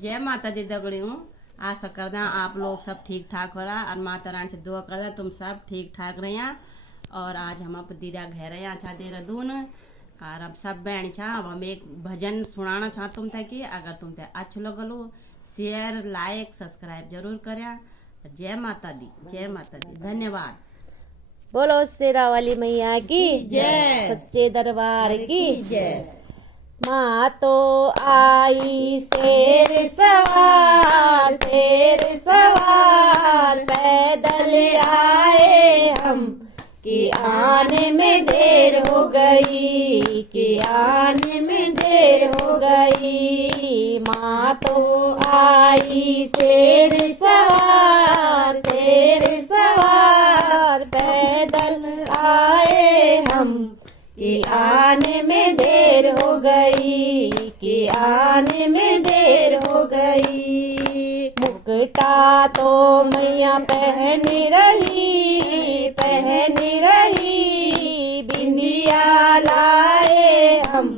जय माता दी दगड़ियों। आशा करदा आप लोग सब ठीक ठाक हो रहा और माता रानी से दुआ करदा तुम सब ठीक ठाक रहिया। और आज हम आप दीदा घर आया छा देहरादून और अब सब बहन छा। अब हम एक भजन सुनाना चाह तुम थे कि अगर तुम थे अच्छो लगलो शेयर लाइक सब्सक्राइब जरूर करें। जय माता दी, जय माता दी, धन्यवाद। बोलो शेरा वाली मैया की जय, सच्चे दरबार की जय। माँ तो आई शेर सवार पैदल आए हम कि आने में देर हो गई, कि आने में देर हो गई। माँ तो आई शेर सवार पैदल आए हम कि आने में देर हो गई, कि आने में देर हो गई। मुकुटा तो मैया पहन रही बिंदिया लाए हम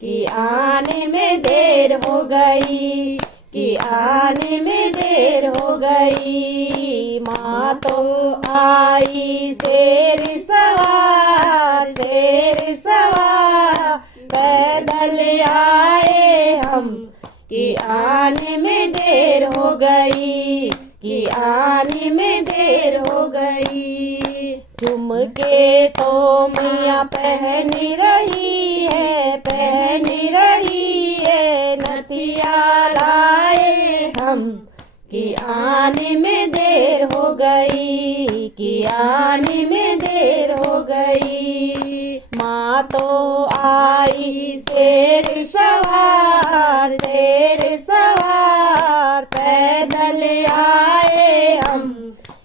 कि आने में देर हो गई, कि आने में देर हो गई। माँ तो आई शेर सवार पैदल आए हम कि आने में देर हो गई, कि आने में देर हो गई। झुमके तो मैया पहन रही है नथिया लाए हम कि आने में देर हो गई, कि आने में देर हो गई। माँ तो आई शेर सवार पैदल आए हम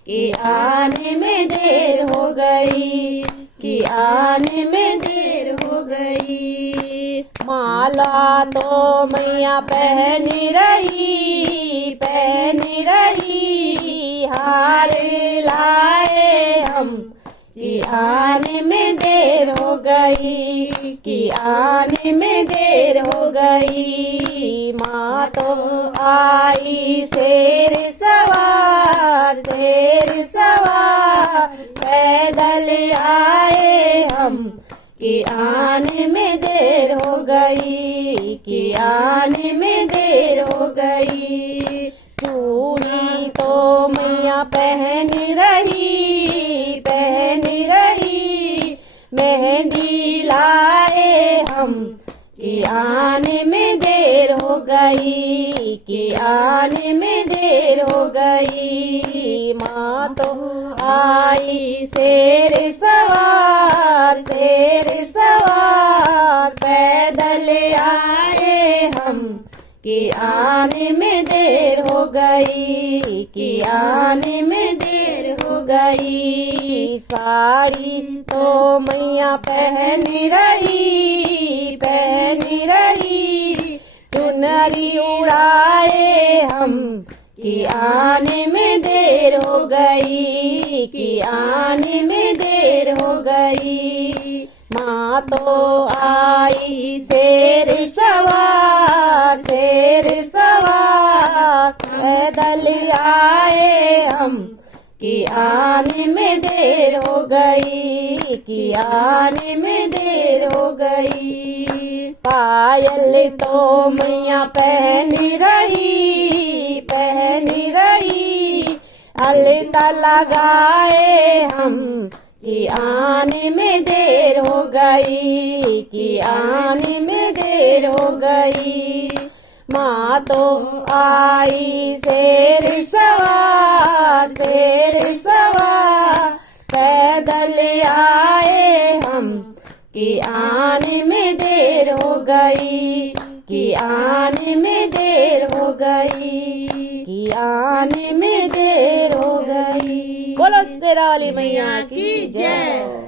कि आने में देर हो गई, कि आने में देर हो गई। माला तो मैया पहन रही हार लाए हम कि आने में देर हो गई, कि आने में देर हो गई। माँ तो आई शेर सवार पैदल आए हम कि आने में देर हो गई, कि आने में देर हो गई। चूड़ी तो मैया पहन रही मेहंदी लाए हम कि आने में देर हो गई, कि आने में देर हो गई। माँ तो आई शेर सवार पैदल आए हम कि आने में देर हो गई, कि आने में देर हो गई। साड़ी तो मैया पहन रही चुनरी उड़ाए हम कि आने में देर हो गई, कि आने में देर हो गई। माँ तो आई शेर सवार पैदल आए हम कि आने में देर हो गई, कि आने में देर हो गई। पायल तो मैया पहन रही अलता लगाए हम कि आने में देर हो गई, कि आने में देर हो गई। माँ तो आई शेर सवार पैदल आए हम कि आने में देर हो गई, कि आने में देर हो गई, कि आने में देर हो गई। बोलो शेरा वाली मैया की जय।